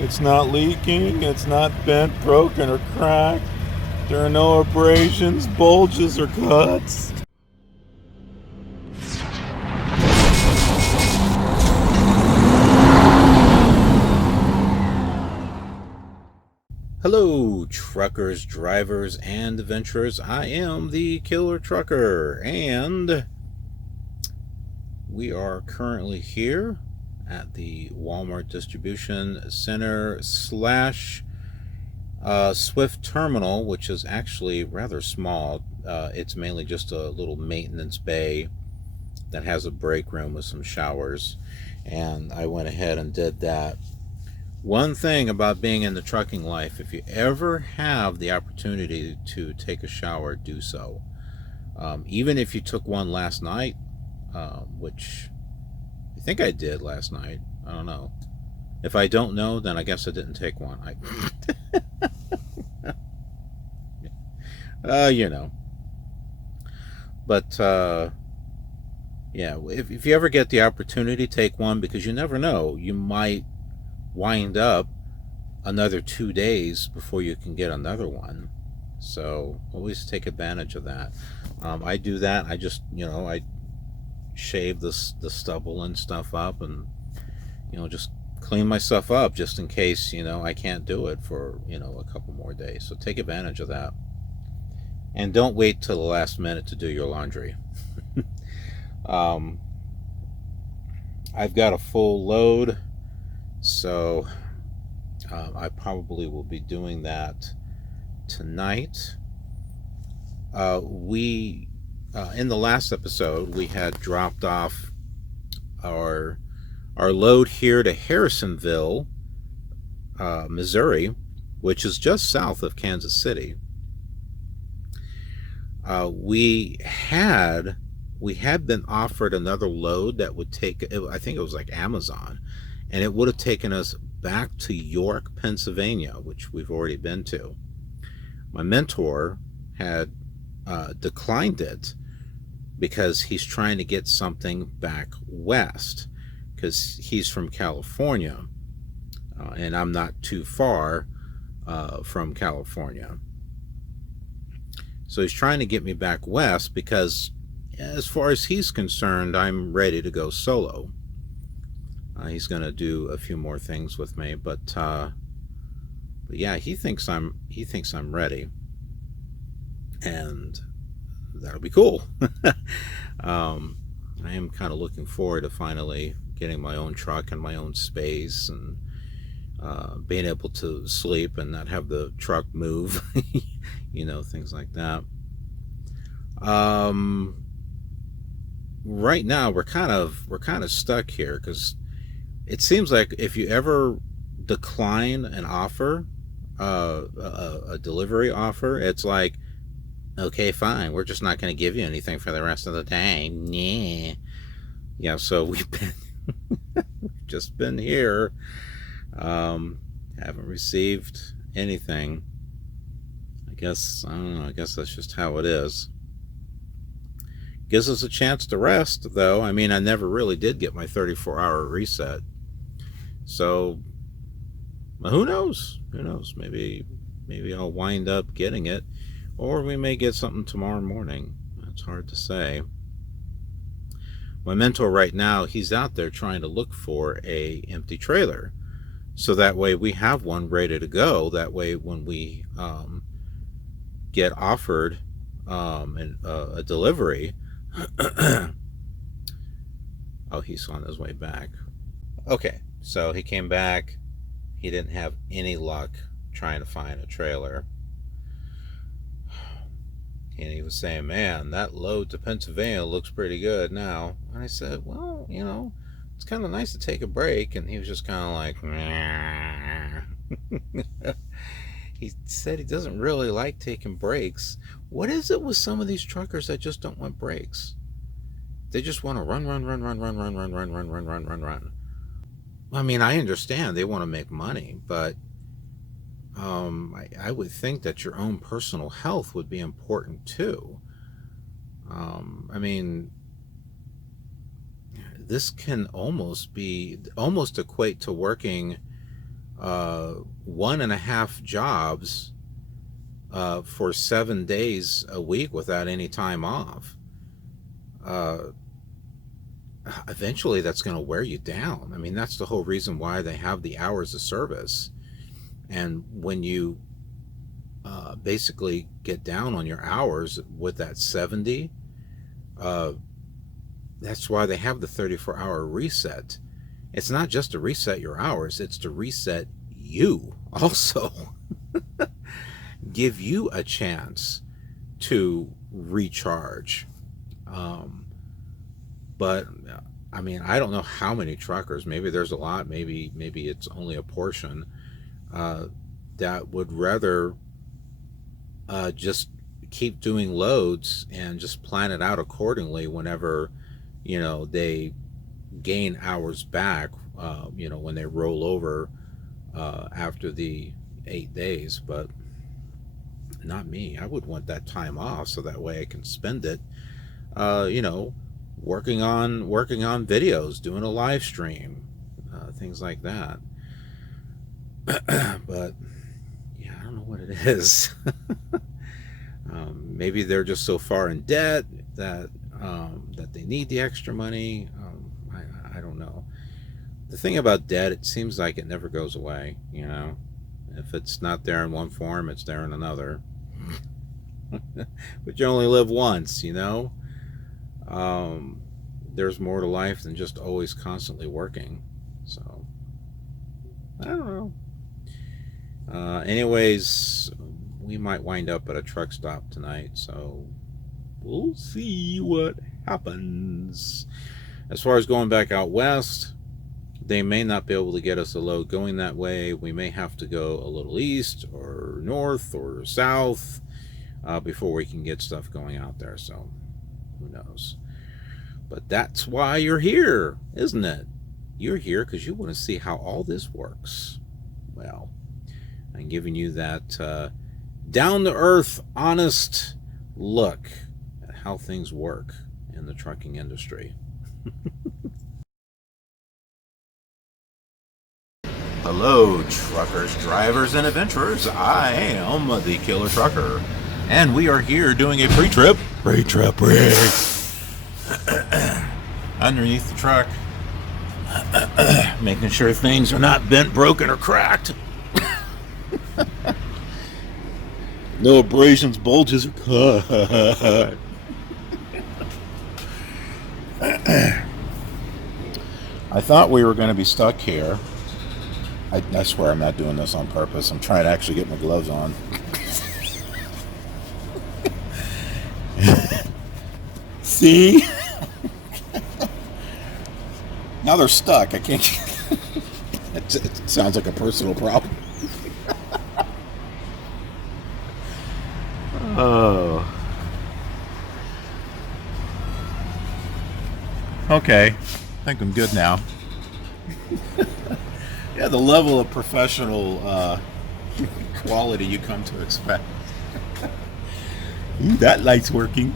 It's not leaking, it's not bent, broken, or cracked. There are no abrasions, bulges, or cuts. Hello, truckers, drivers, and adventurers. I am the Killer Trucker, and we are currently here at the Walmart Distribution Center slash Swift Terminal, which is actually rather small. It's mainly just a little maintenance bay that has a break room with some showers, and I went ahead and did that. One thing about being in the trucking life, if you ever have the opportunity to take a shower, do so. Even if you took one last night, which I think I did last night. I don't know. If I don't know, then I guess I didn't take one. You know. But, yeah, if you ever get the opportunity, take one, because you never know. You might wind up another 2 days before you can get another one. So always take advantage of that. I do that. I just, I shave the stubble and stuff up, and just clean myself up just in case I can't do it for a couple more days. So take advantage of that, and don't wait till the last minute to do your laundry. I've got a full load, so I probably will be doing that tonight. We in the last episode, we had dropped off our load here to Harrisonville, Missouri, which is just south of Kansas City. We had been offered another load that would take, I think it was like Amazon, and it would have taken us back to York, Pennsylvania, which we've already been to. My mentor had declined it because he's trying to get something back west, because he's from California, and I'm not too far from California. So he's trying to get me back west because, as far as he's concerned, I'm ready to go solo. He's going to do a few more things with me, but yeah, he thinks I'm ready, and that'll be cool. I am kind of looking forward to finally getting my own truck and my own space, and being able to sleep and not have the truck move, things like that. Right now we're kind of stuck here, because it seems like if you ever decline an offer, a delivery offer, it's like, okay, fine, we're just not going to give you anything for the rest of the day. Yeah, so we've just been here, haven't received anything. I guess that's just how it is. Gives us a chance to rest, though. I mean, I never really did get my 34-hour reset, so who knows? Maybe I'll wind up getting it, or we may get something tomorrow morning. It's hard to say. My mentor right now, he's out there trying to look for a empty trailer, so that way we have one ready to go. That way, when we get offered a delivery, oh, he's on his way back. Okay, so he came back. He didn't have any luck trying to find a trailer. And he was saying, man, that load to Pennsylvania looks pretty good now. And I said, well, it's kind of nice to take a break. And he was just kind of like, meh. He said he doesn't really like taking breaks. What is it with some of these truckers that just don't want breaks? They just want to run. I mean, I understand they want to make money, but I would think that your own personal health would be important too. I mean, this can almost equate to working 1.5 jobs for 7 days a week without any time off. Eventually that's going to wear you down. I mean, that's the whole reason why they have the hours of service. And when you basically get down on your hours with that 70, that's why they have the 34-hour reset. It's not just to reset your hours, it's to reset you also. Give you a chance to recharge. But I mean, I don't know how many truckers, maybe there's a lot, maybe it's only a portion, that would rather just keep doing loads and just plan it out accordingly whenever, they gain hours back, when they roll over after the 8 days. But not me. I would want that time off so that way I can spend it, working on videos, doing a live stream, things like that. But yeah, I don't know what it is. Maybe they're just so far in debt that they need the extra money. I don't know. The thing about debt, it seems like it never goes away. If it's not there in one form, it's there in another. But you only live once. There's more to life than just always constantly working. So I don't know. Anyways, we might wind up at a truck stop tonight, so we'll see what happens. As far as going back out west, they may not be able to get us a load going that way. We may have to go a little east or north or south before we can get stuff going out there. So who knows? But that's why you're here, isn't it? You're here because you want to see how all this works. Well, I'm giving you that down-to-earth, honest look at how things work in the trucking industry. Hello, truckers, drivers, and adventurers. I am the Killer Trucker, and we are here doing a pre-trip underneath the truck, making sure things are not bent, broken, or cracked. No abrasions, bulges, or cut. I thought we were going to be stuck here. I swear I'm not doing this on purpose. I'm trying to actually get my gloves on. See? Now they're stuck. I can't. It sounds like a personal problem. Oh. Okay. I think I'm good now. Yeah, the level of professional quality you come to expect. Ooh, that light's working.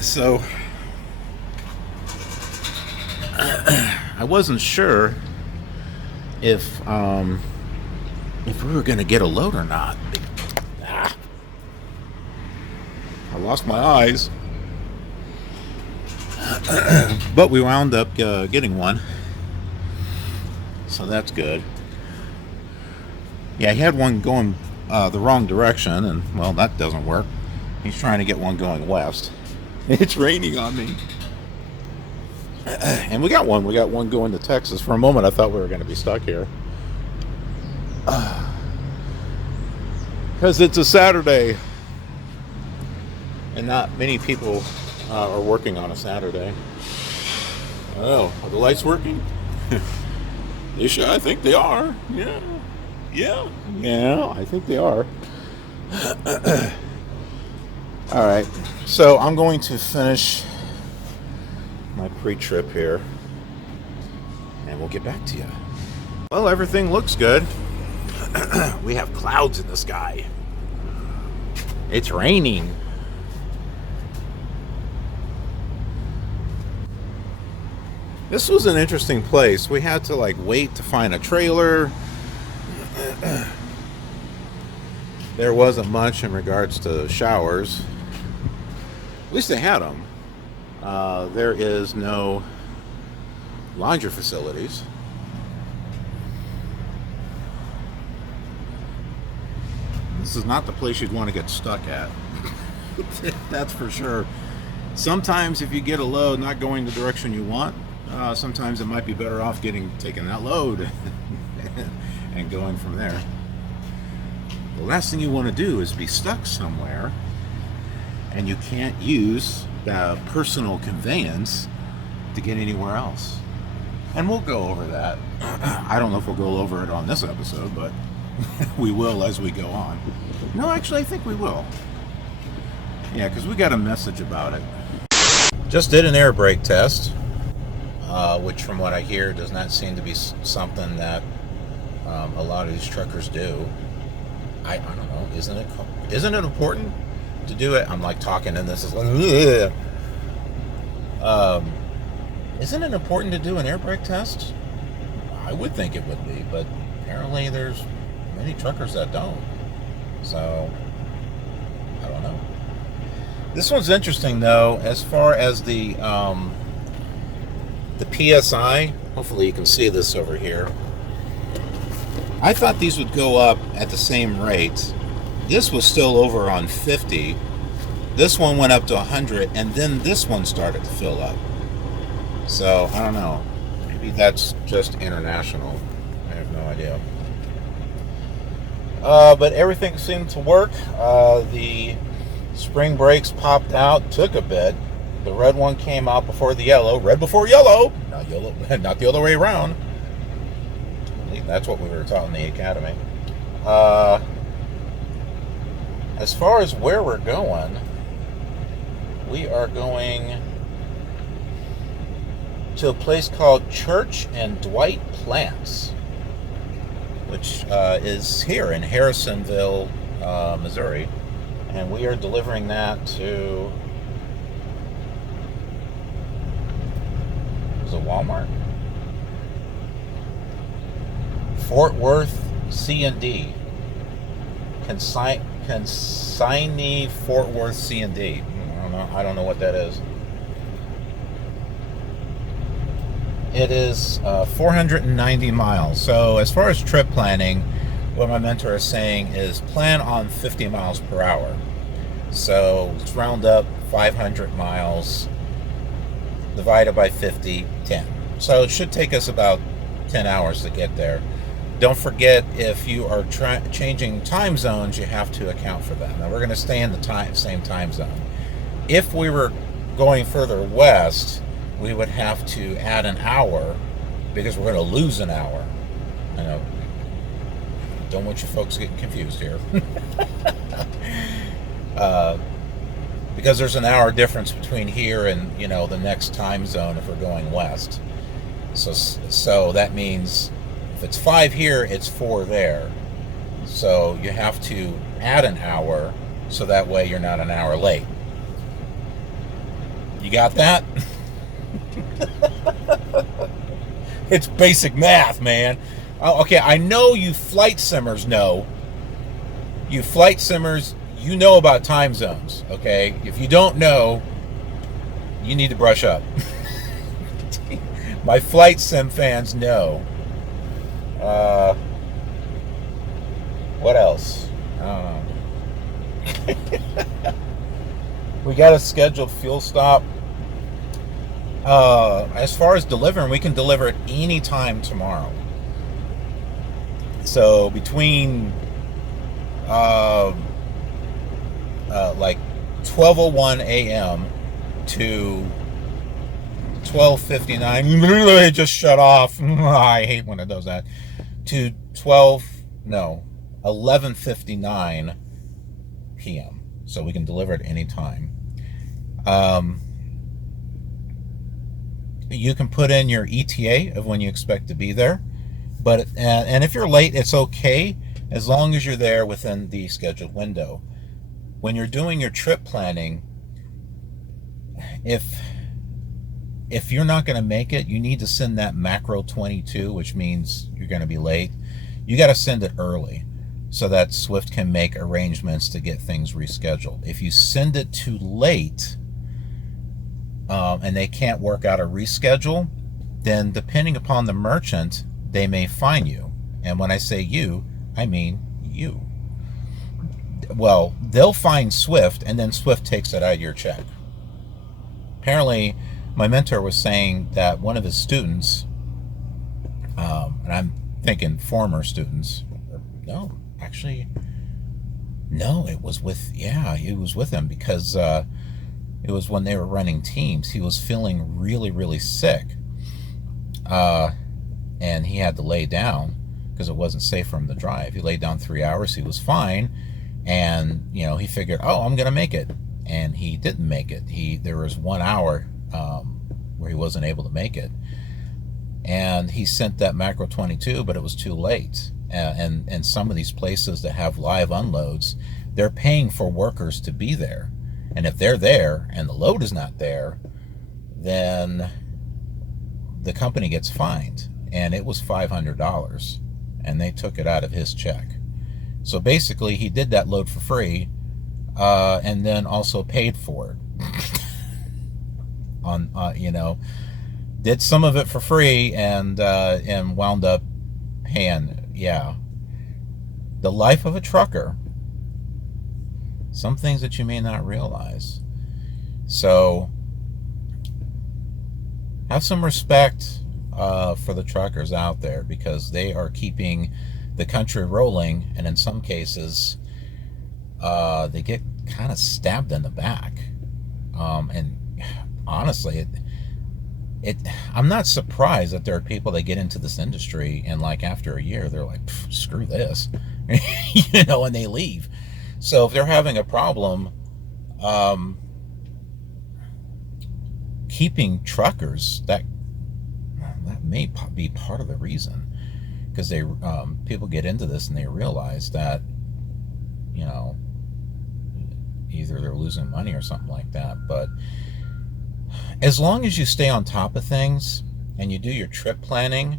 So, I wasn't sure if we were going to get a load or not. I lost my eyes. But we wound up getting one. So that's good. Yeah, he had one going the wrong direction, and well, that doesn't work. He's trying to get one going west. It's raining on me. And we got one. We got one going to Texas. For a moment, I thought we were going to be stuck here. Because it's a Saturday. And not many people are working on a Saturday. Oh, are the lights working? I think they are. Yeah, I think they are. All right, so I'm going to finish my pre-trip here, and we'll get back to you. Well, everything looks good. We have clouds in the sky. It's raining. This was an interesting place. We had to wait to find a trailer. There wasn't much in regards to showers. At least they had them. There is no laundry facilities. This is not the place you'd want to get stuck at. That's for sure. Sometimes if you get a load not going the direction you want, sometimes it might be better off taking that load and going from there. The last thing you want to do is be stuck somewhere and you can't use personal conveyance to get anywhere else. And we'll go over that. I don't know if we'll go over it on this episode, but we will as we go on. No, actually, I think we will. Yeah, because we got a message about it. Just did an air brake test, which from what I hear does not seem to be something that a lot of these truckers do. I don't know. Isn't it important to do it? I'm like talking and this is like, isn't it important to do an air brake test? I would think it would be, but apparently there's many truckers that don't. So I don't know. This one's interesting though, as far as the PSI. Hopefully you can see this over here. I thought these would go up at the same rate. This was still over on 50. This one went up to 100, and then this one started to fill up. So, I don't know. Maybe that's just international. I have no idea. But everything seemed to work. The spring brakes popped out, took a bit. The red one came out before the yellow. Red before yellow. Not yellow, not the other way around. That's what we were taught in the academy. As far as where we're going, we are going to a place called Church and Dwight Plants, which is here in Harrisonville, Missouri. And we are delivering that to, is it Walmart? Fort Worth C&D. Consignee Fort Worth C&D. I don't know what that is. It is 490 miles. So as far as trip planning, what my mentor is saying is plan on 50 miles per hour. So let's round up 500 miles divided by 50, 10. So it should take us about 10 hours to get there. Don't forget, if you are changing time zones, you have to account for that. Now, we're going to stay in the same time zone. If we were going further west, we would have to add an hour because we're going to lose an hour. I know. Don't want you folks getting confused here. Because there's an hour difference between here and, the next time zone if we're going west. So that means if it's 5 here, it's 4 there. So you have to add an hour so that way you're not an hour late. You got that? It's basic math, man. Okay, I know you flight simmers know. You flight simmers, you know about time zones, okay? If you don't know, you need to brush up. My flight sim fans know. What else? We got a scheduled fuel stop. As far as delivering, we can deliver at any time tomorrow. So between like 12:01 a.m. to 12:59. Literally, it just shut off. I hate when it does that. To 11:59 p.m. So we can deliver at any time. You can put in your ETA of when you expect to be there, but and if you're late, it's okay as long as you're there within the scheduled window. When you're doing your trip planning, if you're not going to make it, you need to send that macro 22, which means you're going to be late. you got to send it early so that Swift can make arrangements to get things rescheduled. If you send it too late, and they can't work out a reschedule, then depending upon the merchant, they may fine you. And when I say you, I mean you. Well, they'll fine Swift, and then Swift takes it out of your check. Apparently, my mentor was saying that one of his students, and I'm thinking former students, no, actually, no, it was with him, because it was when they were running teams. He was feeling really, really sick, and he had to lay down because it wasn't safe for him to drive. He laid down 3 hours. He was fine, and he figured, oh, I'm gonna make it, and he didn't make it. There was 1 hour where he wasn't able to make it, and he sent that macro 22, but it was too late. And some of these places that have live unloads, they're paying for workers to be there. And if they're there and the load is not there, then the company gets fined. And it was $500. And they took it out of his check. So basically, he did that load for free, and then also paid for it. Did some of it for free and wound up paying. Yeah. The life of a trucker. Some things that you may not realize. So have some respect for the truckers out there, because they are keeping the country rolling, and in some cases they get kind of stabbed in the back. And honestly, I'm not surprised that there are people that get into this industry and like after a year they're like, screw this, and they leave. So if they're having a problem keeping truckers, that may be part of the reason, because people get into this and they realize that either they're losing money or something like that. But as long as you stay on top of things and you do your trip planning,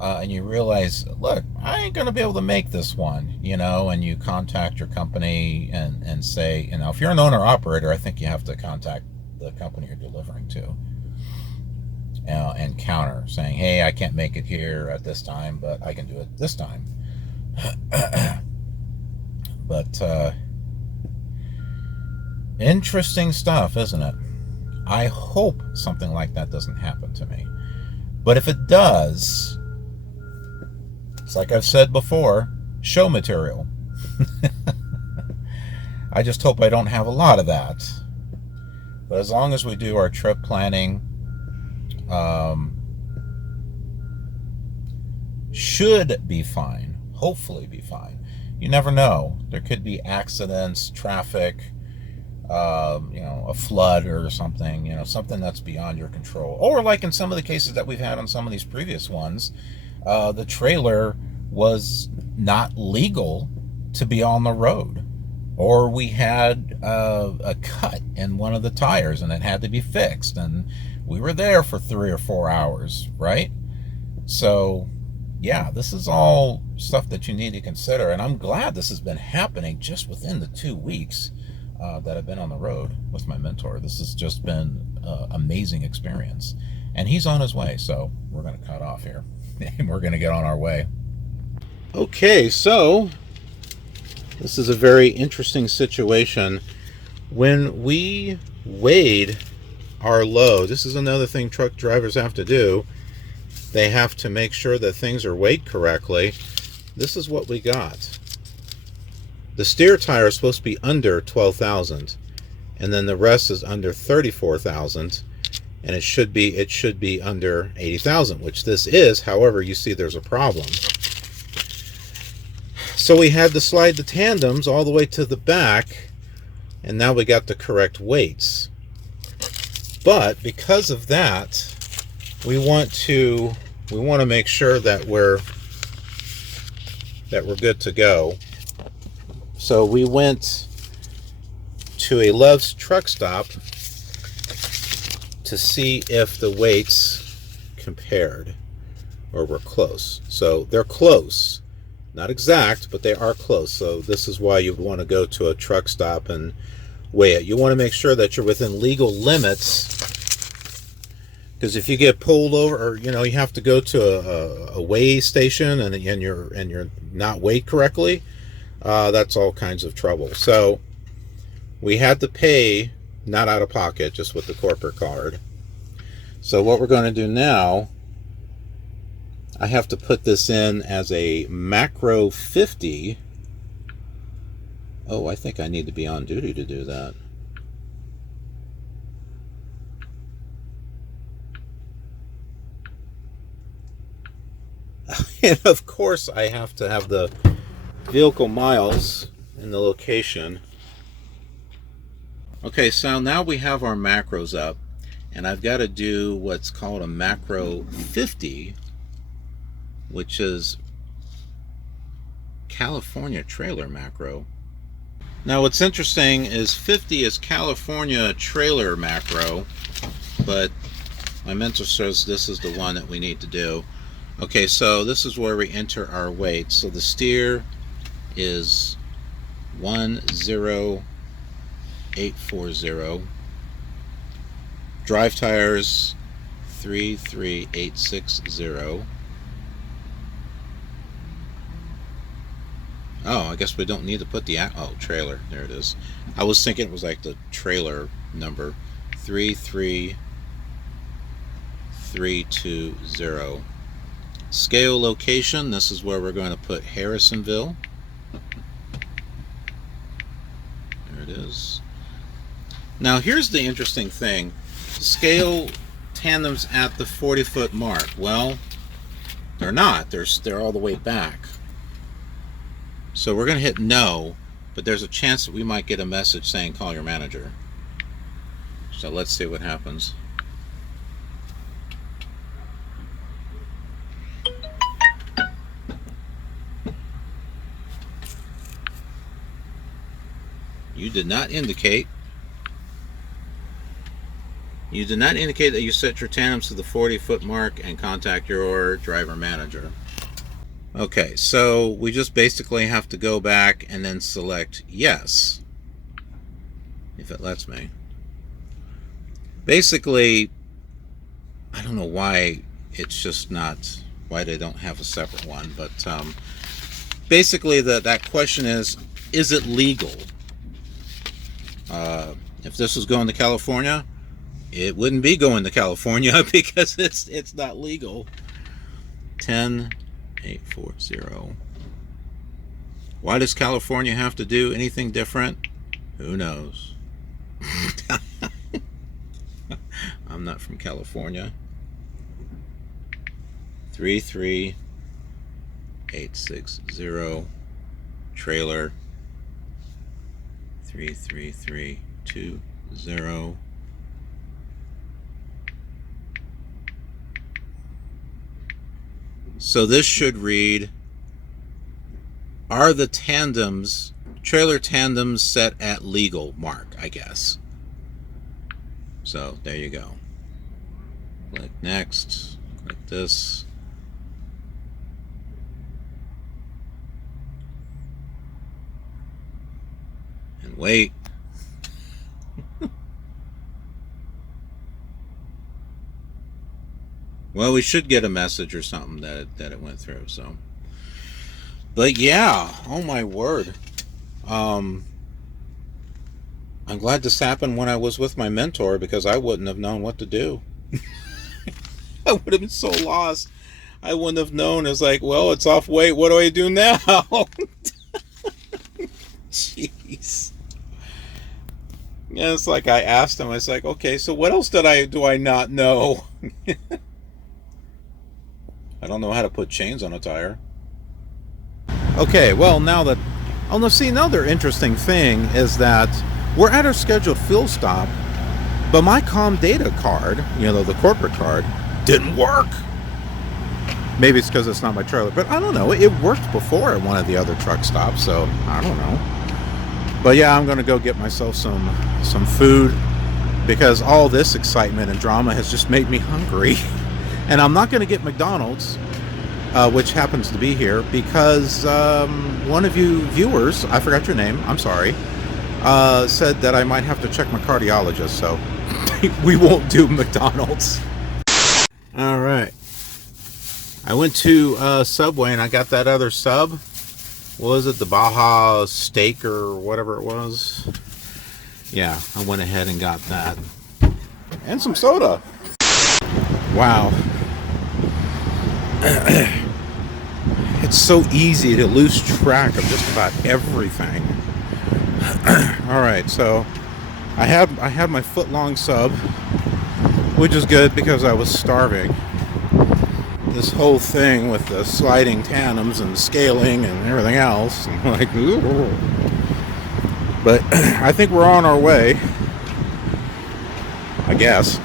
and you realize, look, I ain't going to be able to make this one, and you contact your company and say, if you're an owner-operator, I think you have to contact the company you're delivering to, and counter, saying, hey, I can't make it here at this time, but I can do it this time. But interesting stuff, isn't it? I hope something like that doesn't happen to me. But if it does, it's like I've said before, show material. I just hope I don't have a lot of that. But as long as we do our trip planning, should be fine. Hopefully be fine. You never know. There could be accidents, traffic, a flood or something, something that's beyond your control. Or like in some of the cases that we've had on some of these previous ones, the trailer was not legal to be on the road. Or we had a cut in one of the tires and it had to be fixed, and we were there for 3 or 4 hours, right? So yeah, this is all stuff that you need to consider, and I'm glad this has been happening just within the 2 weeks that I've been on the road with my mentor. This has just been an amazing experience, and he's on his way, so we're going to cut off here and we're going to get on our way. Okay, so this is a very interesting situation. When we weighed our load, this is another thing truck drivers have to do. They have to make sure that things are weighed correctly. This is what we got. The steer tire is supposed to be under 12,000, and then the rest is under 34,000, and it should be under 80,000, which this is. However, you see there's a problem. So we had to slide the tandems all the way to the back, and now we got the correct weights. But because of that, we want to make sure that we're good to go. So we went to a Love's truck stop to see if the weights compared. or we're close. So they're close. Not exact, but they are close. So this is why you want to go to a truck stop and weigh it. You want to make sure that you're within legal limits, because if you get pulled over, or you have to go to a weigh station and you're not weighed correctly, that's all kinds of trouble. So we had to pay, not out of pocket, just with the corporate card. So what we're going to do now, I have to put this in as a macro 50. Oh, I think I need to be on duty to do that. And of course I have to have the vehicle miles and the location. Okay, so now we have our macros up, and I've got to do what's called a macro 50, which is California trailer macro. Now what's interesting is 50 is California trailer macro, but my mentor says this is the one that we need to do. Okay, so this is where we enter our weight. So the steer is 10840. Drive tires 33860. Oh, I guess we don't need to put the trailer. There it is. I was thinking it was like the trailer number 33320. Scale location, this is where we're going to put Harrisonville. There it is. Now here's the interesting thing. Scale tandems at the 40-foot mark. Well, they're not. They're all the way back. So we're going to hit no, but there's a chance that we might get a message saying call your manager. So let's see what happens. You did not indicate that you set your tandems to the 40-foot mark and contact your driver manager. Okay, so we just basically have to go back and then select yes, if it lets me. Basically, I don't know why it's just not, why they don't have a separate one, but basically that question is it legal? If this was going to California, it wouldn't be going to California because it's not legal. 10840. Why does California have to do anything different? Who knows? I'm not from California. 33860 trailer 33320. So this should read, are the trailer tandems set at legal mark, I guess. So there you go. Click next, click this. And wait. Well, we should get a message or something that it went through. So, but yeah, oh my word. I'm glad this happened when I was with my mentor, because I wouldn't have known what to do. I would have been so lost. I wouldn't have known. It's like, well, it's off weight. What do I do now? Jeez. Yeah, it's like I asked him. It's like, okay, so what else do I not know? I don't know how to put chains on a tire. Okay, well, now that... Oh, no, see, another interesting thing is that we're at our scheduled fuel stop, but my Com Data card, the corporate card, didn't work. Maybe it's because it's not my trailer, but I don't know. It worked before at one of the other truck stops, so I don't know. But yeah, I'm going to go get myself some food, because all this excitement and drama has just made me hungry. And I'm not going to get McDonald's which happens to be here because one of you viewers, I forgot your name, I'm sorry, said that I might have to check my cardiologist, so we won't do McDonald's. All right. I went to Subway and I got that other sub. What was it? The Baja steak or whatever it was. Yeah, I went ahead and got that. And some soda. Wow. It's so easy to lose track of just about everything. All right, so I had my foot-long sub, which is good because I was starving. This whole thing with the sliding tandems and scaling and everything else, I'm like, ooh. But I think we're on our way, I guess.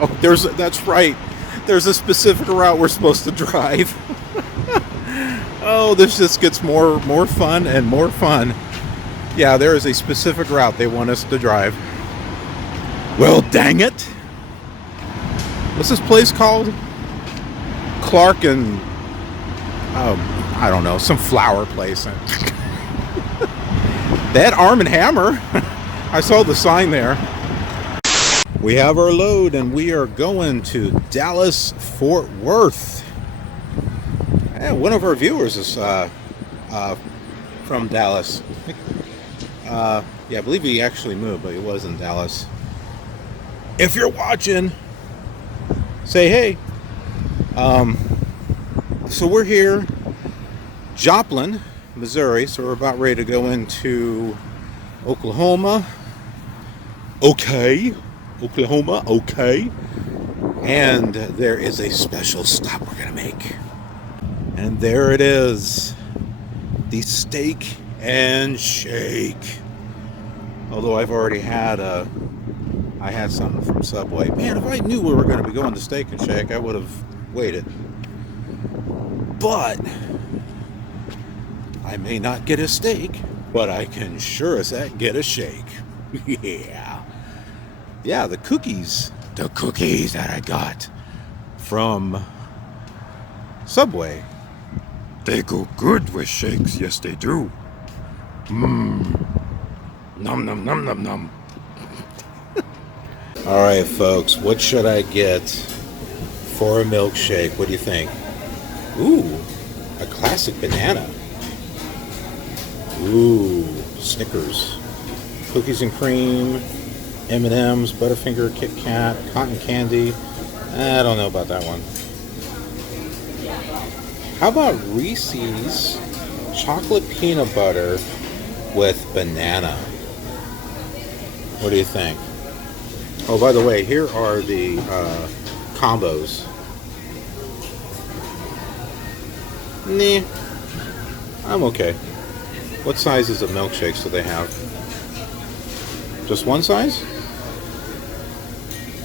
Oh, that's right. There's a specific route we're supposed to drive. Oh, this just gets more fun and more fun. Yeah, there is a specific route they want us to drive. Well, dang it. What's this place called? Clark and I don't know, some flower place. They had Arm & Hammer. I saw the sign there. We have our load and we are going to Dallas Fort Worth. And one of our viewers is from Dallas. Yeah, I believe he actually moved, but he was in Dallas. If you're watching, say hey. So we're here, Joplin, Missouri, so we're about ready to go into Oklahoma. Okay, Oklahoma, okay. And there is a special stop we're gonna make. And there it is, the Steak and Shake. Although I've already had I had something from Subway. Man, if I knew we were going to be going to Steak and Shake, I would have waited. But I may not get a steak, but I can sure as heck get a shake. Yeah, the cookies that I got from Subway, they go good with shakes. Yes, they do. Mmm. Nom nom nom nom nom. All right, folks, what should I get for a milkshake? What do you think? Ooh, a classic banana. Ooh, Snickers. Cookies and cream, M&M's, Butterfinger, Kit Kat, cotton candy. I don't know about that one. How about Reese's chocolate peanut butter with banana? What do you think? Oh, by the way, here are the combos. Nah, I'm okay. What sizes of milkshakes do they have? Just one size?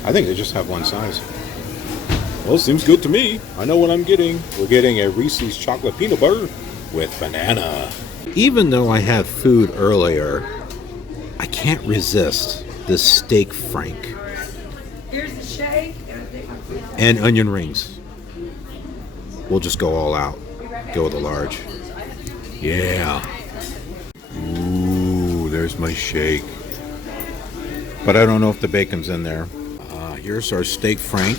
I think they just have one size. Well, seems good to me. I know what I'm getting. We're getting a Reese's chocolate peanut butter with banana. Even though I had food earlier, I can't resist this steak frank. Here's the shake. And onion rings. We'll just go all out. Go with a large. Yeah. Ooh, there's my shake. But I don't know if the bacon's in there. Here's our steak frank.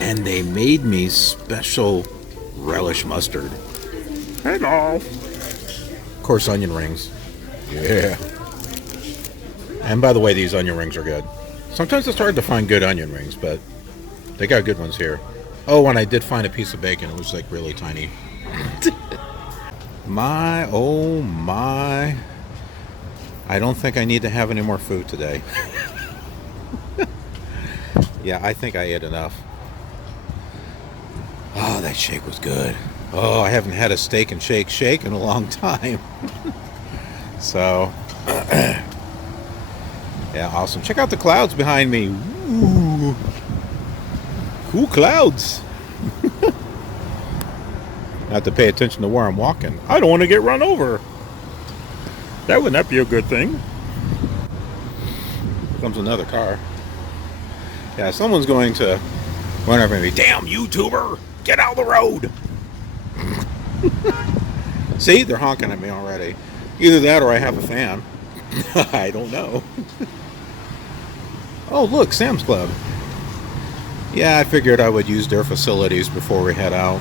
And they made me special relish mustard. Hello. Of course, onion rings. Yeah. And by the way, these onion rings are good. Sometimes it's hard to find good onion rings, but they got good ones here. Oh, and I did find a piece of bacon. It was like really tiny. My, oh my. I don't think I need to have any more food today. Yeah, I think I ate enough. Oh, that shake was good. Oh, I haven't had a steak and shake in a long time. So, yeah, awesome. Check out the clouds behind me. Ooh, cool clouds. I have to pay attention to where I'm walking. I don't want to get run over. That would not be a good thing. Here comes another car. Yeah, someone's going to run over me. Damn YouTuber! Get out of the road! See, they're honking at me already. Either that or I have a fan. I don't know. Oh, look, Sam's Club. Yeah, I figured I would use their facilities before we head out.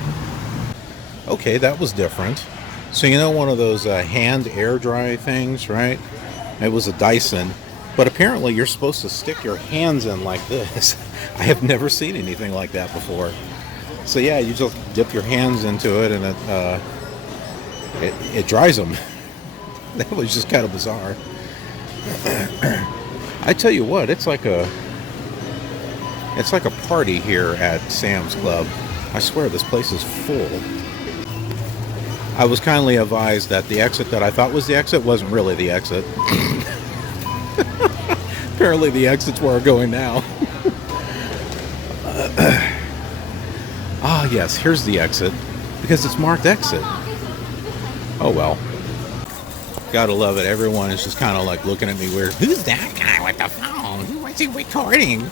Okay, that was different. So you know one of those hand air dry things, right? It was a Dyson. But apparently you're supposed to stick your hands in like this. I have never seen anything like that before. So yeah, you just dip your hands into it and it dries them. That was just kind of bizarre. I tell you what, it's like a party here at Sam's Club. I swear this place is full. I was kindly advised that the exit that I thought was the exit wasn't really the exit. Apparently the exit's where we're going now. Ah, yes, here's the exit. Because it's marked exit. Oh well. Gotta love it. Everyone is just kind of like looking at me weird. Who's that guy with the phone? Who is he recording?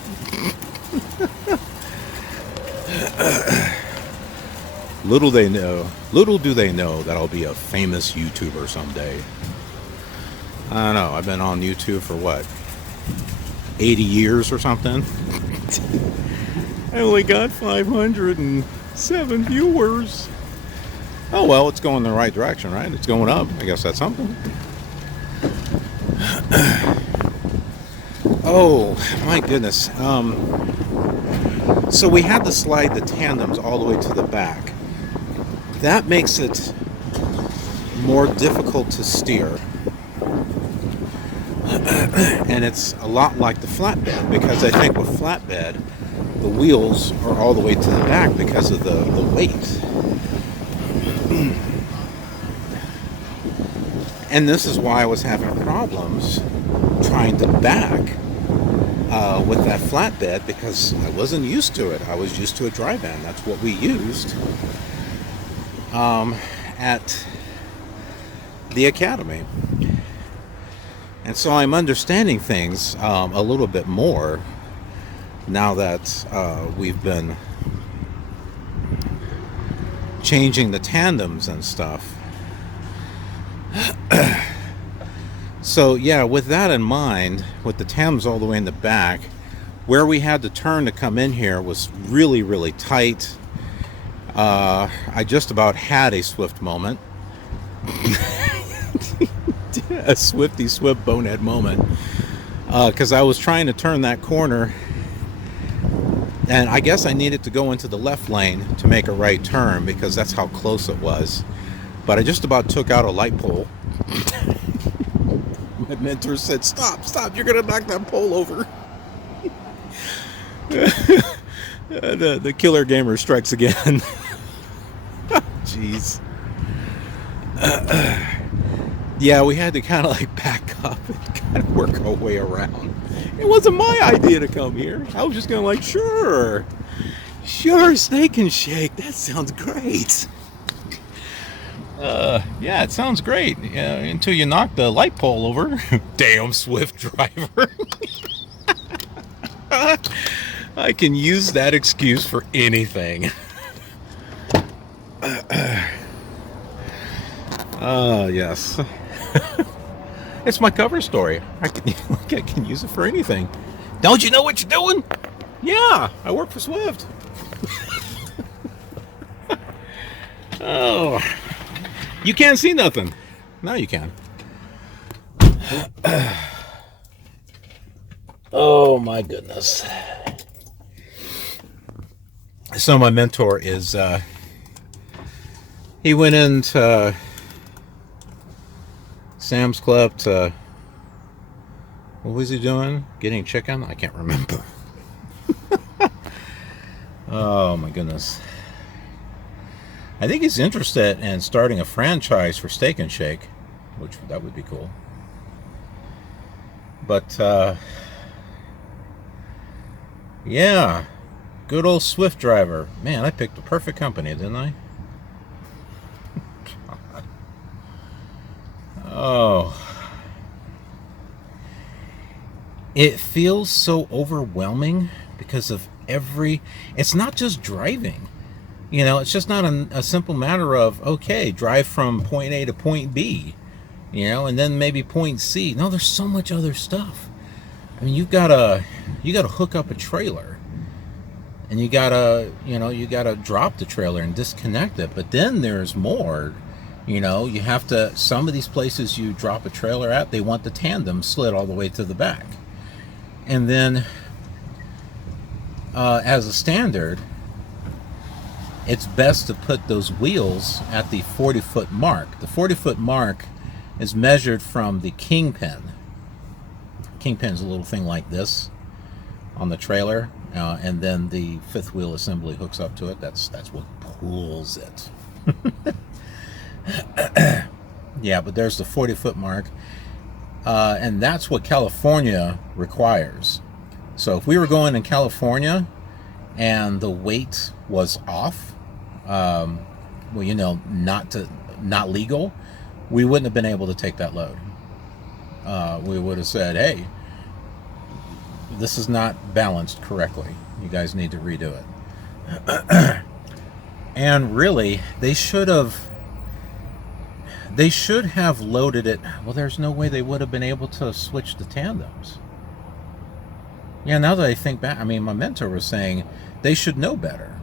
Little do they know that I'll be a famous YouTuber someday. I don't know. I've been on YouTube for what? 80 years or something? I only got 507 viewers. Oh well, it's going in the right direction, right? It's going up. I guess that's something. Oh, my goodness. So we had to slide the tandems all the way to the back. That makes it more difficult to steer. And it's a lot like the flatbed, because I think with flatbed, the wheels are all the way to the back because of the weight. And this is why I was having problems trying to back with that flatbed, because I wasn't used to it. I was used to a dry van. That's what we used at the academy. And so I'm understanding things a little bit more now that we've been changing the tandems and stuff. So yeah, with that in mind, with the tandems all the way in the back, where we had to turn to come in here was really, really tight. I just about had a Swift moment. A Swifty Swift bonehead moment. Because I was trying to turn that corner, and I guess I needed to go into the left lane to make a right turn, because that's how close it was. But I just about took out a light pole. My mentor said, stop, you're going to knock that pole over. The killer gamer strikes again. Jeez. Yeah, we had to kind of like back up and kind of work our way around. It wasn't my idea to come here. I was just going like, sure, Steak and Shake. That sounds great. Yeah, it sounds great. Until you knock the light pole over. Damn Swift driver. I can use that excuse for anything. Yes. It's my cover story. I can use it for anything. Don't you know what you're doing? Yeah, I work for Swift. Oh, you can't see nothing. Now you can. Oh my goodness. So my mentor is he went into Sam's Club to, what was he doing? Getting chicken? I can't remember. Oh my goodness. I think he's interested in starting a franchise for Steak and Shake, which that would be cool. But yeah, good old Swift driver. Man, I picked the perfect company, didn't I? Oh, it feels so overwhelming because of it's not just driving. It's just not a simple matter of, okay, drive from point A to point B, and then maybe point C. No, there's so much other stuff. I mean, you gotta hook up a trailer, and you gotta drop the trailer and disconnect it. But then there's more. You have to, some of these places you drop a trailer at, they want the tandem slid all the way to the back. And then, as a standard, it's best to put those wheels at the 40-foot mark. The 40-foot mark is measured from the kingpin. Kingpin's a little thing like this on the trailer, and then the fifth wheel assembly hooks up to it. That's what pulls it. Yeah, but there's the 40-foot mark, and that's what California requires. So if we were going in California and the weight was off, not legal, we wouldn't have been able to take that load. We would have said, hey, this is not balanced correctly. You guys need to redo it. And really, they should have loaded it. Well, there's no way they would have been able to switch the tandems. Yeah, now that I think back, I mean, my mentor was saying they should know better.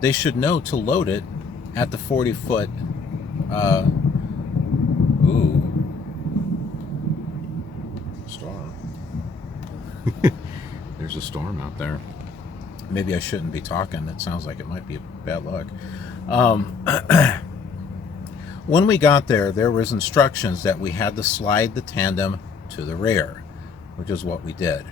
They should know to load it at the 40-foot. Storm. There's a storm out there. Maybe I shouldn't be talking. That sounds like it might be bad luck. When we got there, there was instructions that we had to slide the tandem to the rear, which is what we did.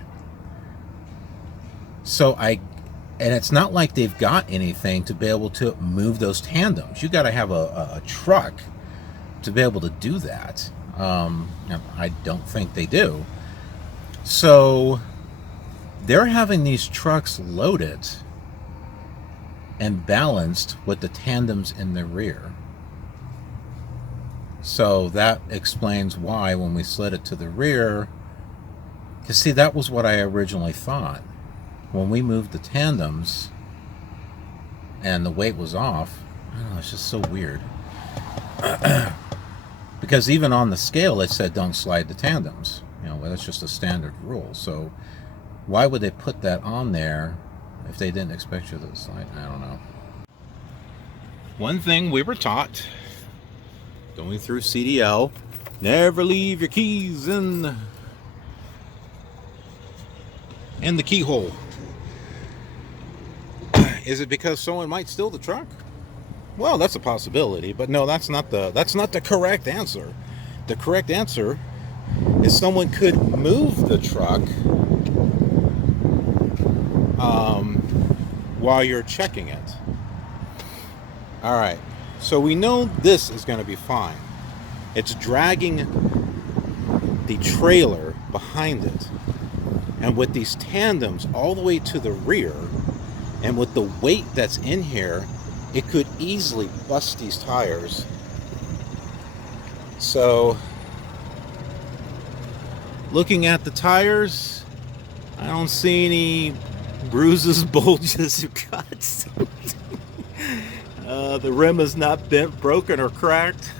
And it's not like they've got anything to be able to move those tandems. You got to have a truck to be able to do that. I don't think they do. So they're having these trucks loaded and balanced with the tandems in the rear. So that explains why when we slid it to the rear, because see, that was what I originally thought. When we moved the tandems and the weight was off, I don't know, it's just so weird. Because even on the scale it said don't slide the tandems. That's just a standard rule. So why would they put that on there if they didn't expect you to slide? I don't know. One thing we were taught going through CDL, never leave your keys in the keyhole. Is it because someone might steal the truck? Well, that's a possibility, but no, that's not the correct answer. The correct answer is someone could move the truck while you're checking it. All right, so we know this is going to be fine. It's dragging the trailer behind it, and with these tandems all the way to the rear, and with the weight that's in here, it could easily bust these tires. So, looking at the tires, I don't see any bruises, bulges, or cuts. The rim is not bent, broken, or cracked.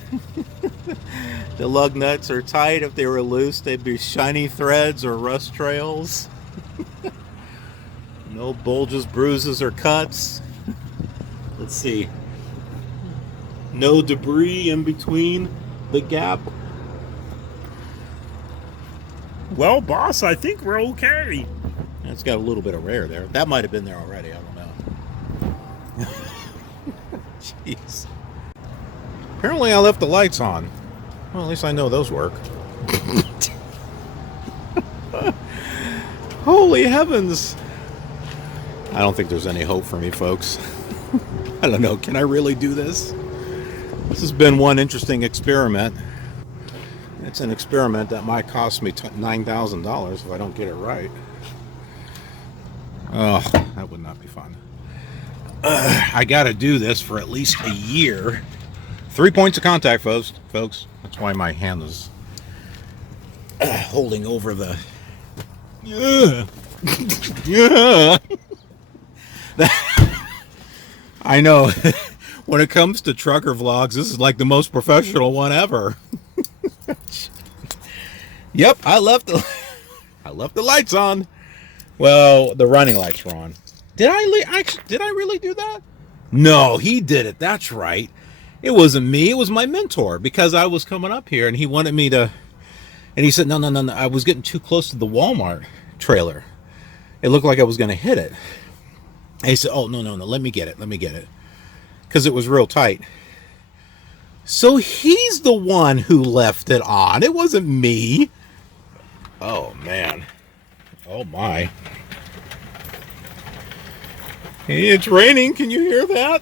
The lug nuts are tight. If they were loose, they'd be shiny threads or rust trails. No bulges, bruises, or cuts. Let's see. No debris in between the gap. Well, boss, I think we're okay. It's got a little bit of wear there. That might have been there already. I don't know. Jeez. Apparently I left the lights on. Well, at least I know those work. Holy heavens. I don't think there's any hope for me, folks. I don't know. Can I really do this? This has been one interesting experiment. It's an experiment that might cost me $9,000 if I don't get it right. Oh, that would not be fun. I got to do this for at least a year. 3 points of contact, folks. That's why my hand is holding over the... Yeah. Yeah. I know. When it comes to trucker vlogs, this is like the most professional one ever. Yep, I left the lights on. Well, the running lights were on. Did I really do that? No, he did it. That's right. It wasn't me. It was my mentor, because I was coming up here and he wanted me to. And he said, no. I was getting too close to the Walmart trailer. It looked like I was going to hit it. And he said, oh, no. Let me get it. Because it was real tight. So he's the one who left it on. It wasn't me. Oh, man. Oh, my. Hey, it's raining. Can you hear that?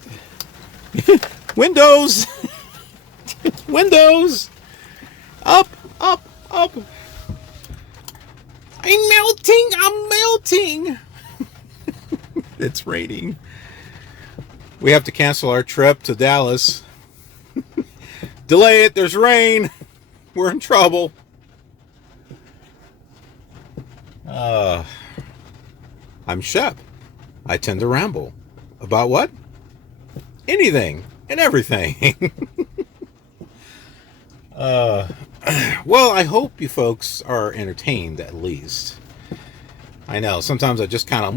Windows. Windows. Up. I'm melting. It's raining. We have to cancel our trip to Dallas. Delay it. There's rain. We're in trouble. I'm Shep. I tend to ramble. About what? Anything and everything. Well, I hope you folks are entertained at least. I know, sometimes I just kind of...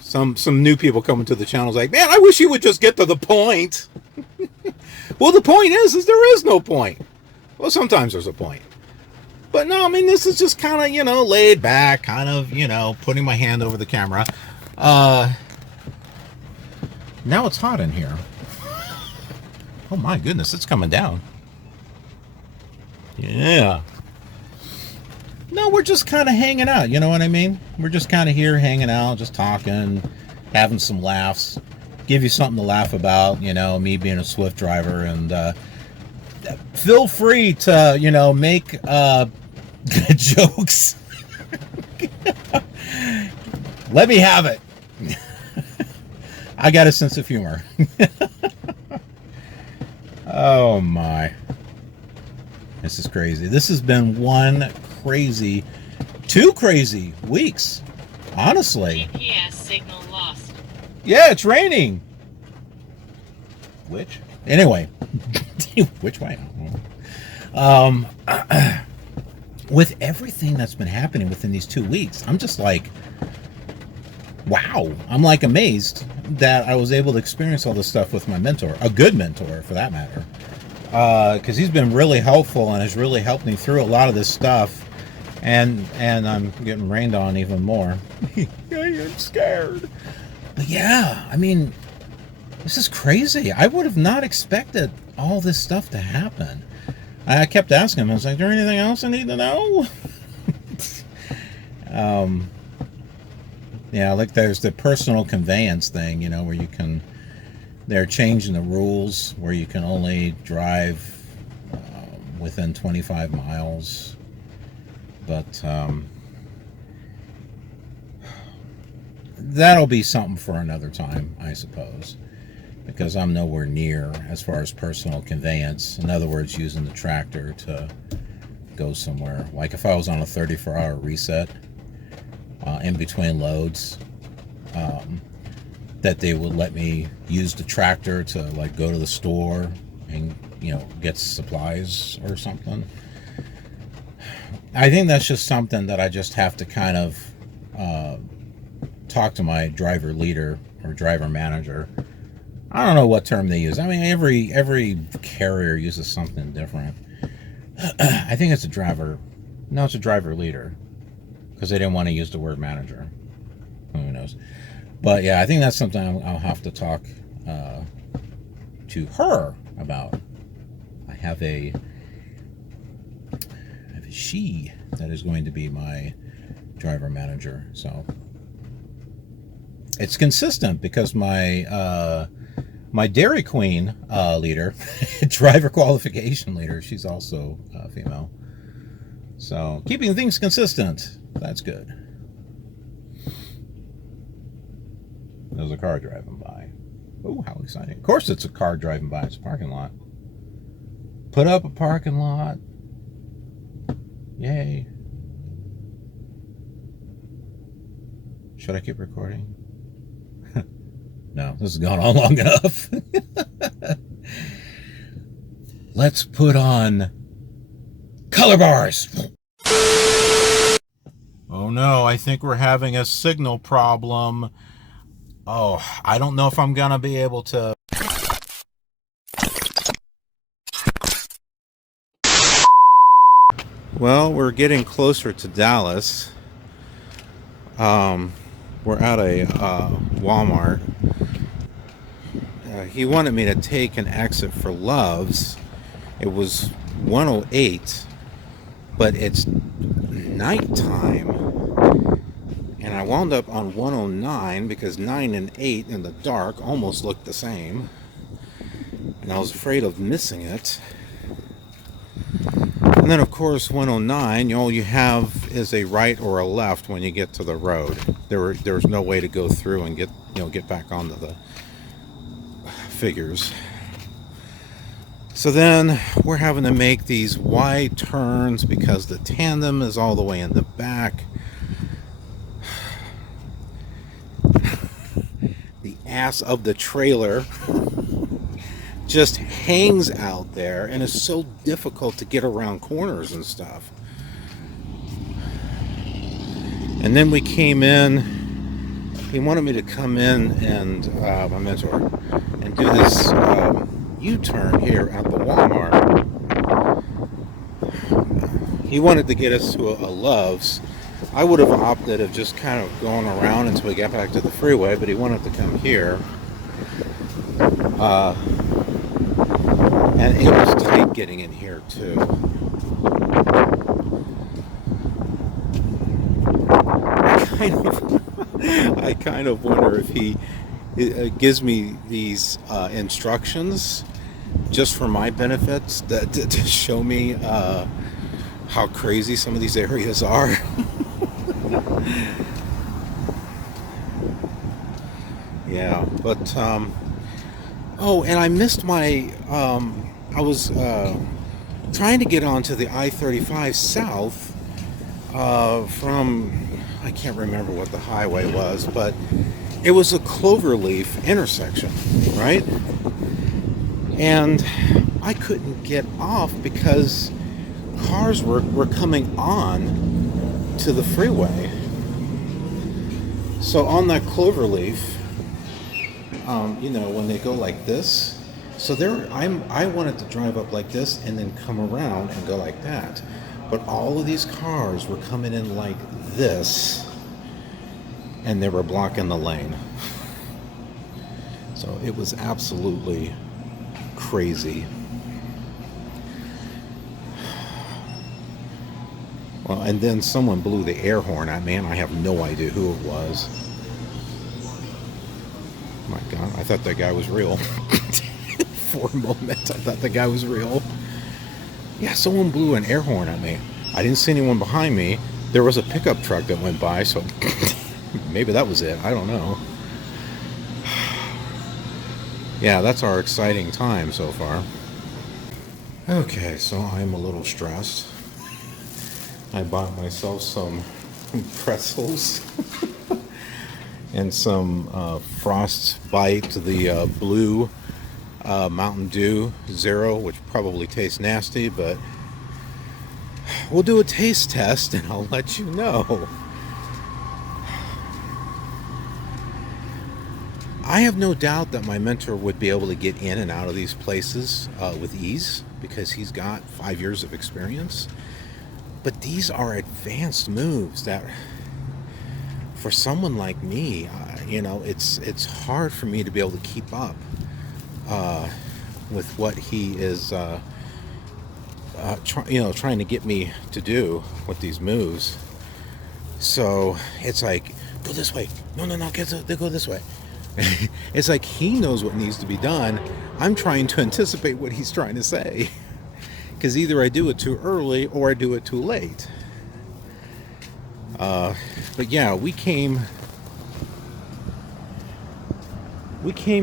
Some new people coming to the channel is like, man, I wish you would just get to the point. Well, the point is there is no point. Well, sometimes there's a point. But no, I mean, this is just kind of, laid back, kind of, putting my hand over the camera. Now it's hot in here. Oh my goodness, it's coming down. Yeah. No, we're just kind of hanging out, you know what I mean? We're just kind of here hanging out, just talking, having some laughs, give you something to laugh about, me being a Swift driver. And feel free to, make jokes. Let me have it. I got a sense of humor. Oh my. This is crazy. This has been two crazy weeks, honestly. GPS signal lost. Yeah, it's raining. Which? Anyway. Which way? With everything that's been happening within these 2 weeks, I'm just like, wow. I'm like amazed that I was able to experience all this stuff with my mentor, a good mentor for that matter. Because he's been really helpful and has really helped me through a lot of this stuff, and I'm getting rained on even more. I'm scared. But yeah, I mean, this is crazy. I would have not expected all this stuff to happen. I kept asking him. I was like, "Is there anything else I need to know?" Yeah, like there's the personal conveyance thing, where you can. They're changing the rules where you can only drive within 25 miles. But that'll be something for another time, I suppose. Because I'm nowhere near as far as personal conveyance. In other words, using the tractor to go somewhere. Like if I was on a 34-hour reset in between loads, that they would let me use the tractor to like go to the store and get supplies or something. I think that's just something that I just have to kind of talk to my driver leader or driver manager. I don't know what term they use. I mean, every carrier uses something different. I think it's a driver. No, it's a driver leader, because they didn't want to use the word manager. Who knows? But yeah, I think that's something I'll have to talk to her about. I have a she that is going to be my driver manager. So it's consistent because my Dairy Queen leader, driver qualification leader, she's also female. So keeping things consistent, that's good. There's a car driving by. Oh, how exciting. Of course it's a car driving by. It's a parking lot. Put up a parking lot. Yay. Should I keep recording? No, this has gone on long enough. Let's put on color bars. Oh no, I think we're having a signal problem. Oh, I don't know if I'm gonna be able to. Well, we're getting closer to Dallas. We're at a Walmart. He wanted me to take an exit for Love's. It was 108, but it's nighttime, and I wound up on 109 because 9 and 8 in the dark almost looked the same, and I was afraid of missing it. And then, of course, 109, all you have is a right or a left when you get to the road. There's no way to go through and get back onto the figures. So then we're having to make these wide turns because the tandem is all the way in the back. The ass of the trailer just hangs out there, and it's so difficult to get around corners and stuff. And then we came in. He wanted me to come in and my mentor and do this U-turn here at the Walmart. He wanted to get us to a Love's. I would have opted of just kind of going around until we got back to the freeway, but he wanted to come here. And it was tight getting in here too. I kind of wonder if he gives me these instructions just for my benefits, to show me how crazy some of these areas are. Yeah, but oh, and I missed my I was trying to get onto the I-35 south from, I can't remember what the highway was, but it was a cloverleaf intersection, right? And I couldn't get off because cars were coming on to the freeway. So on that cloverleaf, when they go like this, so I wanted to drive up like this and then come around and go like that. But all of these cars were coming in like this, and they were blocking the lane. So it was absolutely crazy. Well, and then someone blew the air horn at me, and I have no idea who it was. My God, I thought that guy was real. For a moment, I thought that guy was real. Yeah, someone blew an air horn at me. I didn't see anyone behind me. There was a pickup truck that went by, so maybe that was it. I don't know. Yeah, that's our exciting time so far. Okay, so I'm a little stressed. I bought myself some pretzels and some Frostbite, the blue Mountain Dew Zero, which probably tastes nasty, but we'll do a taste test and I'll let you know. I have no doubt that my mentor would be able to get in and out of these places with ease because he's got 5 years of experience. But these are advanced moves that, for someone like me, it's hard for me to be able to keep up with what he is, trying to get me to do with these moves. So it's like, go this way. No, go this way. It's like he knows what needs to be done. I'm trying to anticipate what he's trying to say. Because either I do it too early or I do it too late. But yeah, we came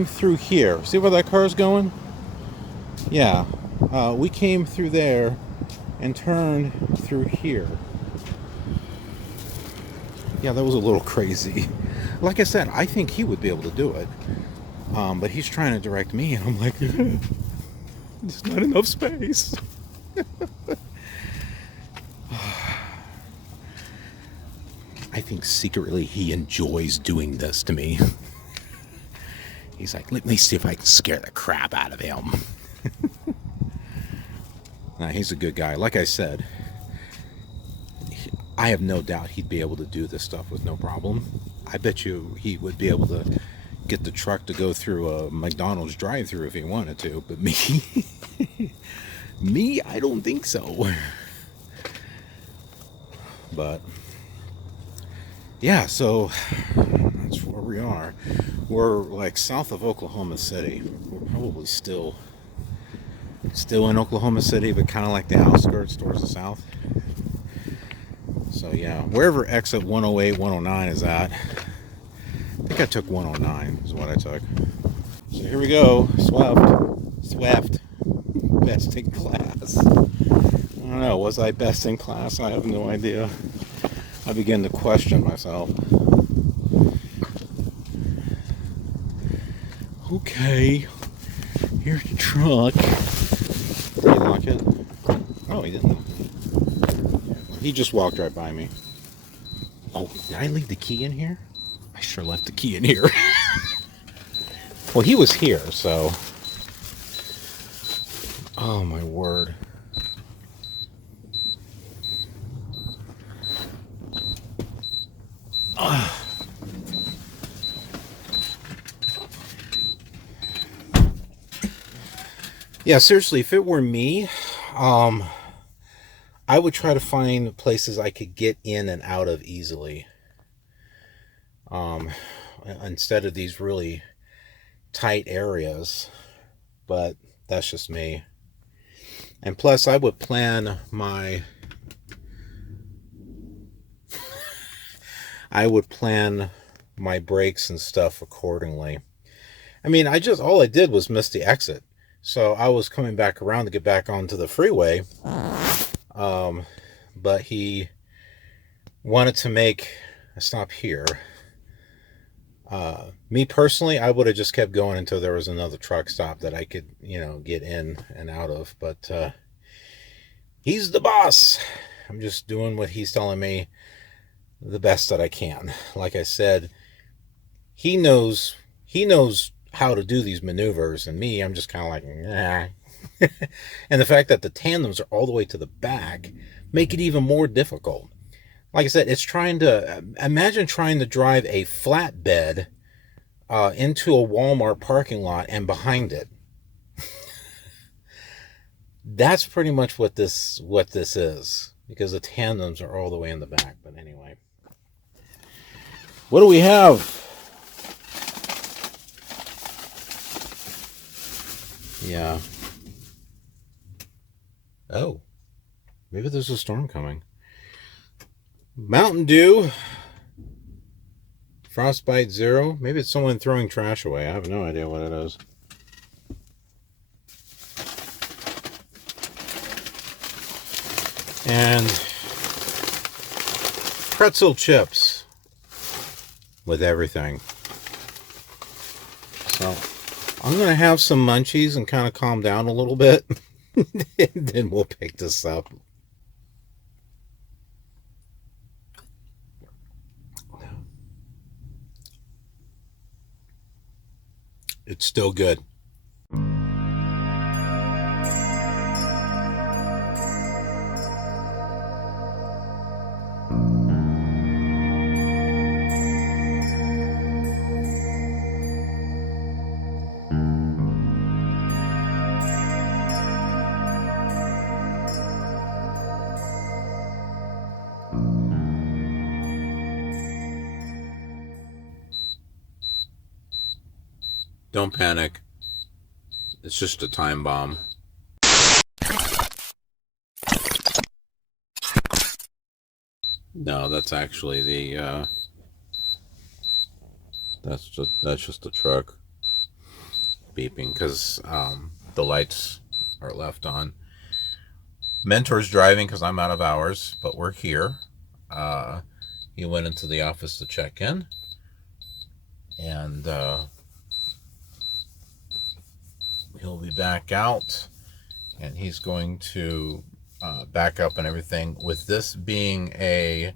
through here. See where that car's going? Yeah, we came through there and turned through here. Yeah, that was a little crazy. Like I said, I think he would be able to do it. But he's trying to direct me, and I'm like, There's not enough space. I think secretly he enjoys doing this to me. He's like, let me see if I can scare the crap out of him. Nah, he's a good guy. Like I said, I have no doubt he'd be able to do this stuff with no problem. I bet you he would be able to get the truck to go through a McDonald's drive-thru if he wanted to. But me, me, I don't think so. But yeah, so that's where we are. We're like south of Oklahoma City. We're probably still in Oklahoma City, but kind of like the outskirts towards the south. So yeah, wherever exit 108, 109 is at. I think I took 109 is what I took. So here we go. Swift. Best in class. I don't know, was I best in class? I have no idea. I begin to question myself. Okay, here's the truck. Did he lock it? Oh, he didn't. He just walked right by me. Oh, did I leave the key in here? I sure left the key in here. Well, he was here, so. Oh, my word. Yeah, seriously, if it were me, I would try to find places I could get in and out of easily. Instead of these really tight areas. But that's just me. And plus, I would plan my brakes and stuff accordingly. I mean, all I did was miss the exit. So I was coming back around to get back onto the freeway. But he wanted to make a stop here. Me personally, I would have just kept going until there was another truck stop that I could, get in and out of. But he's the boss. I'm just doing what he's telling me the best that I can. Like I said, he knows how to do these maneuvers, and me, I'm just kind of like, nah. And the fact that the tandems are all the way to the back make it even more difficult. Like I said, it's imagine trying to drive a flatbed into a Walmart parking lot and behind it. That's pretty much what this is, because the tandems are all the way in the back. But anyway, what do we have? Yeah. Oh, maybe there's a storm coming. Mountain Dew. Frostbite 0. Maybe it's someone throwing trash away. I have no idea what it is. And pretzel chips with everything. So I'm going to have some munchies and kind of calm down a little bit. And then we'll pick this up. It's still good. Don't panic. It's just a time bomb. No, that's actually the that's just the truck beeping because the lights are left on. Mentor's driving because I'm out of hours, but we're here. He went into the office to check in, and he'll be back out, and he's going to back up and everything. With this being a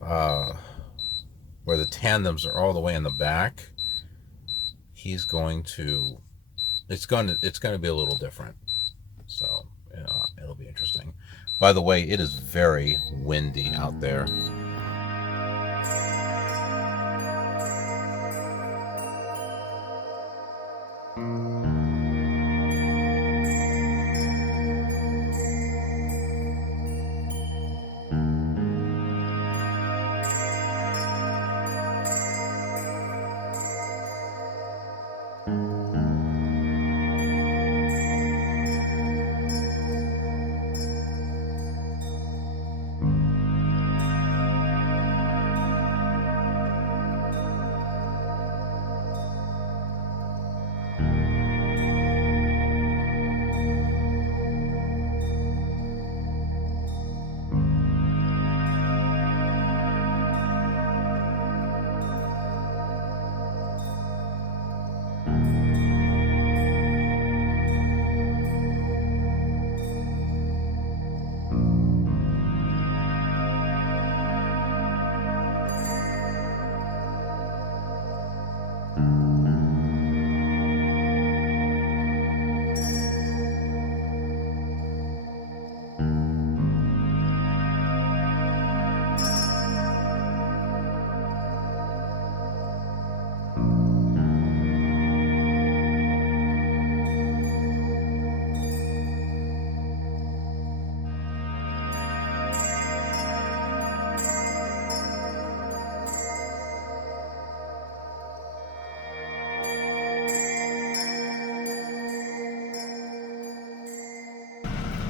where the tandems are all the way in the back, he's going to it's going to be a little different. So it'll be interesting. By the way, it is very windy out there.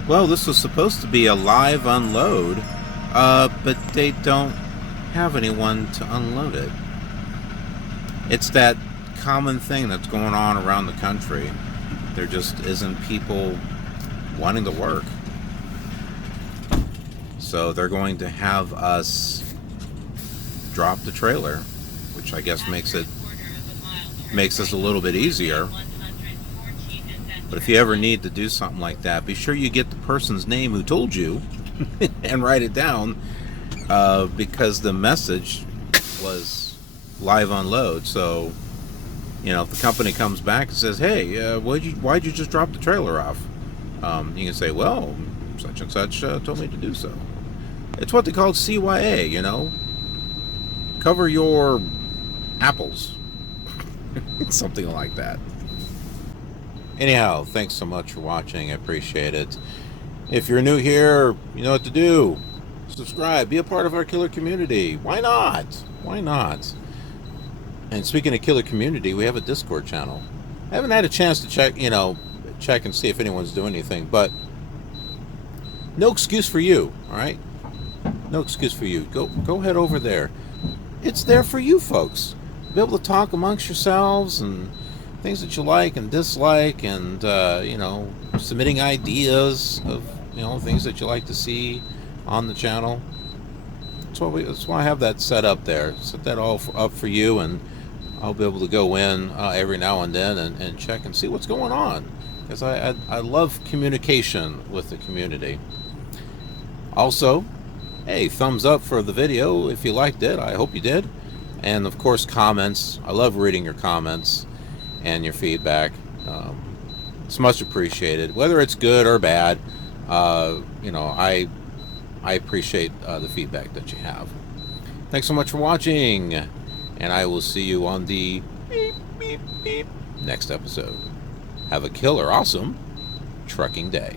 Well, this was supposed to be a live unload, but they don't have anyone to unload it. It's that common thing that's going on around the country. There just isn't people wanting to work. So they're going to have us drop the trailer, which I guess makes us a little bit easier. But if you ever need to do something like that, be sure you get the person's name who told you and write it down, because the message was live unload. So, if the company comes back and says, "Hey, why'd you just drop the trailer off?" You can say, "Well, such and such told me to do so." It's what they call CYA. Cover your apples. It's something like that. Anyhow, thanks so much for watching. I appreciate it. If you're new here, you know what to do. Subscribe. Be a part of our KILR community. Why not? Why not? And speaking of KILR community, we have a Discord channel. I haven't had a chance to check and see if anyone's doing anything, but no excuse for you, all right? No excuse for you. Go head over there. It's there for you folks. Be able to talk amongst yourselves and things that you like and dislike, and submitting ideas of things that you like to see on the channel. That's why I have that set up there. Set that all up for you, and I'll be able to go in every now and then and check and see what's going on, because I love communication with the community. Also, hey, thumbs up for the video if you liked it. I hope you did. And of course, comments. I love reading your comments and your feedback. It's much appreciated, whether it's good or bad. I appreciate the feedback that you have. Thanks so much for watching, and I will see you on the next episode. Have a killer awesome trucking day.